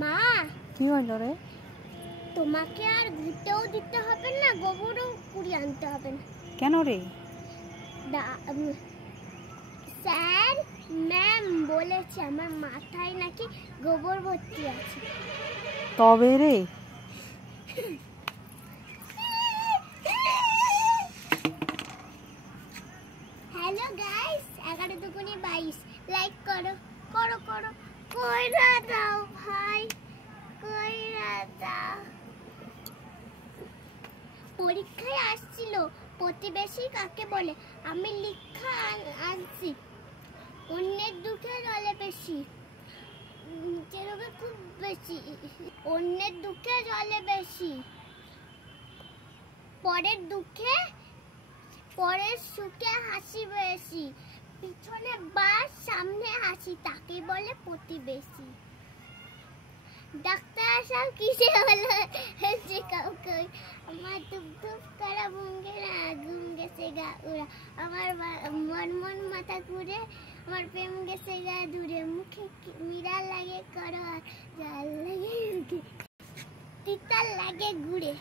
মা, কি হলো রে? তোমাকে আর ঘুরতেও দিতে হবে না, গোবরও কুড়িয়ে আনতে হবে না। কেন রে? স্যার ম্যাম বলেছে আমার মাথায় নাকি গোবর ভর্তি আছে। তবে রে, হ্যালো গাইস, 11 দুগুনি 22, লাইক করো করো করো, কইরা দাও ভাই, কইরা দাও। পরীক্ষায় আসছিল প্রতিবেশী কাকে বলে, আমি লিখা আনছি। অন্যের দুঃখে জলে বেশি, যেরকম খুব বেশি, অন্যের দুঃখে জলে বেশি, পরের দুঃখে পরের সুখে হাসি বেশি, পিছনে বাস সামনে হাসি, তাকে বলে প্রতিবেশী। ডাক্তার সাহেব কিসে হলো যে কাউকে, আমার ধুপ ধুপ করা ভঙ্গে না, ঘুম গেছে গা উড়া, আমার মন মন মাথা ঘুরে, আমার প্রেম গেছে গা দূরে, মুখে মিরা লাগে করো আর জাল লাগে তিতা লাগে ঘুরে।